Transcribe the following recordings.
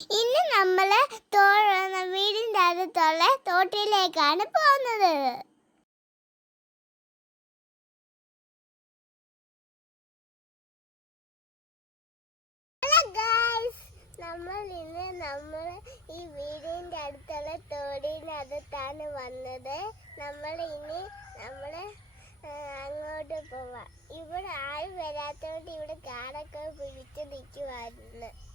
ഇന്ന് നമ്മൾ വീടിന്റെ അടുത്തുള്ള തോട്ടിലേക്കാണ് പോകുന്നത്. നമ്മൾ ഇന്ന് നമ്മൾ ഈ വീടിന്റെ അടുത്തുള്ള തോടിനടുത്താണ് വന്നത്. നമ്മൾ ഇനി നമ്മൾ അങ്ങോട്ട് പോവാം. ഇവിടെ ആരും വരാത്തോണ്ട് ഇവിടെ കാടൊക്കെ പിടിച്ചു നിൽക്കുമായിരുന്നു നേരത്തെയൊക്കെ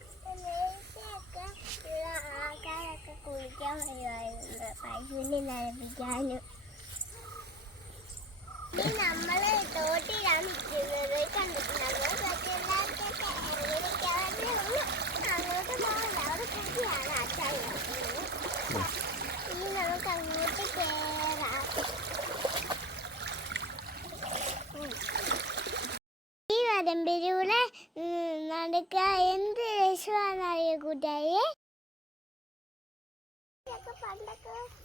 ഇവിടെ ആൾക്കാരൊക്കെ കുളിക്കാൻ വരുമായിരുന്നു പശുവിനെ നനപ്പിക്കാനും നമ്മൾ തോട്ടിലാണ് നിൽക്കുന്നത് അങ്ങോട്ട് പോകണ്ട അവിടെ കുട്ടിയാണ് അച്ഛൻ ഇനി നമുക്ക് അങ്ങോട്ട് ഉം. ഈ വരമ്പിലൂടെ നടക്ക എന്ത്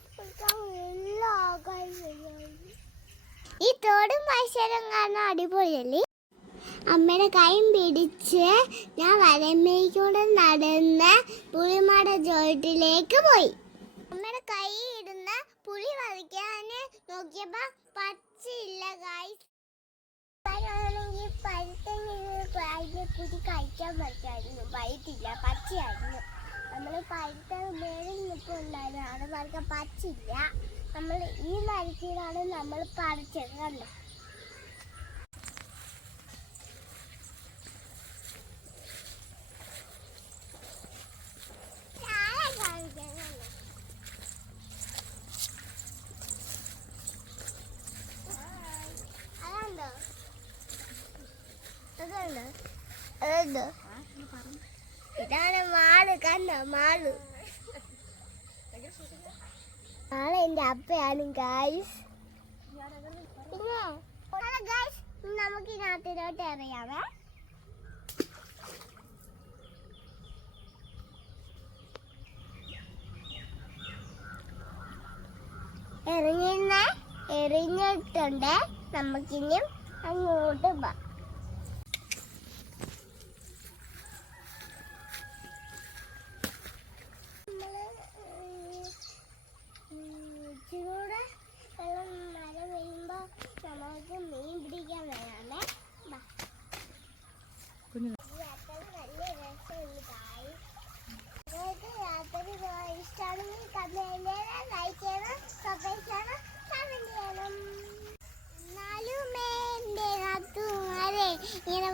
കുളിക്കാൻ എല്ലാ ആൾക്കാരും ഈ തോടും മത്സരം കാരണം അടിപൊളിയല്ലേ? അമ്മയുടെ കൈയും പിടിച്ച് ഞാൻ വരമ്മയിലൂടെ നടന്ന് പുളിമട ചോട്ടിലേക്ക് പോയി. അമ്മയുടെ കൈ ഇടുന്ന പുളി വരയ്ക്കാൻ നോക്കിയപ്പോ പച്ചയില്ല കായ് ആണെങ്കിൽ കുടി കഴിക്കാൻ പറ്റായിരുന്നു പഴുത്തില്ല പച്ചയായിരുന്നു. നമ്മൾ പഴുത്ത മേളിൽ നിൽപ്പുണ്ടായിരുന്നു. അവിടെ പറിക്കാൻ പച്ചില്ല. നമ്മൾ ഈ മരത്തിലാണ് നമ്മൾ പറിച്ചത് കണ്ടോ? അതുണ്ടോ ഇതാണ് മാൾ കണ്ടോ മാൾ? നാളെ എന്റെ അപ്പയാണ് ഗായ്സ് പിന്നെ ഗായ്സ് നമുക്ക് ഇതിനകത്തിലോട്ട് അറിയാമേ എറിഞ്ഞ എറിഞ്ഞിട്ടുണ്ട്. നമുക്കിനിയും അങ്ങോട്ട് പോവാം പോകാൻ ഇഷ്ടമാണെങ്കിൽ കമന്റ് ലൈക്ക് ചെയ്യണം സബ്സ്ക്രൈബ് ഇങ്ങനെ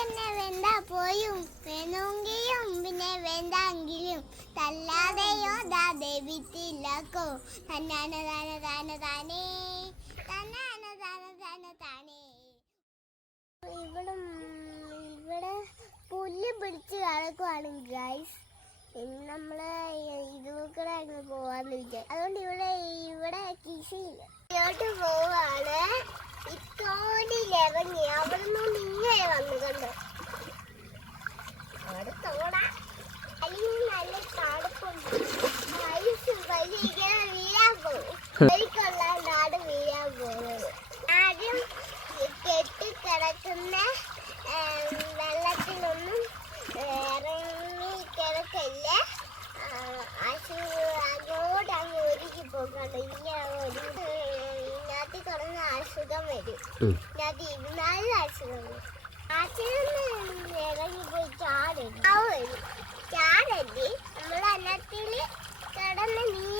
എന്നെ വേണ്ട പോയും വേണമെങ്കിലും പിന്നെ വേണ്ടെങ്കിലും തല്ലാതെയോ ദാതെ വിത്തില്ലക്കോ. തന്നാന താന താന താനേ തന്നാന താന താന താനേ ഇവിടെ ഇവിടെ പുല്ല് കിടക്കുവാണ് ഗൈസ് ഇന്ന് നമ്മൾ അങ്ങ് പോവാന്ന് വിചാരിച്ചു അതുകൊണ്ട് ഇവിടെ ഇവിടെ കൃഷിയില്ല ഇങ്ങോട്ട് പോവാണ്. ഇത്തോടിലിറങ്ങി അവിടെ നിന്ന് ഇങ്ങനെ വന്നു നല്ല വലിയ പോകും. ആദ്യം കെട്ടിക്കിടക്കുന്ന ചാടല്ലി നമ്മൾ അന്നത്തിൽ കിടന്ന് നീ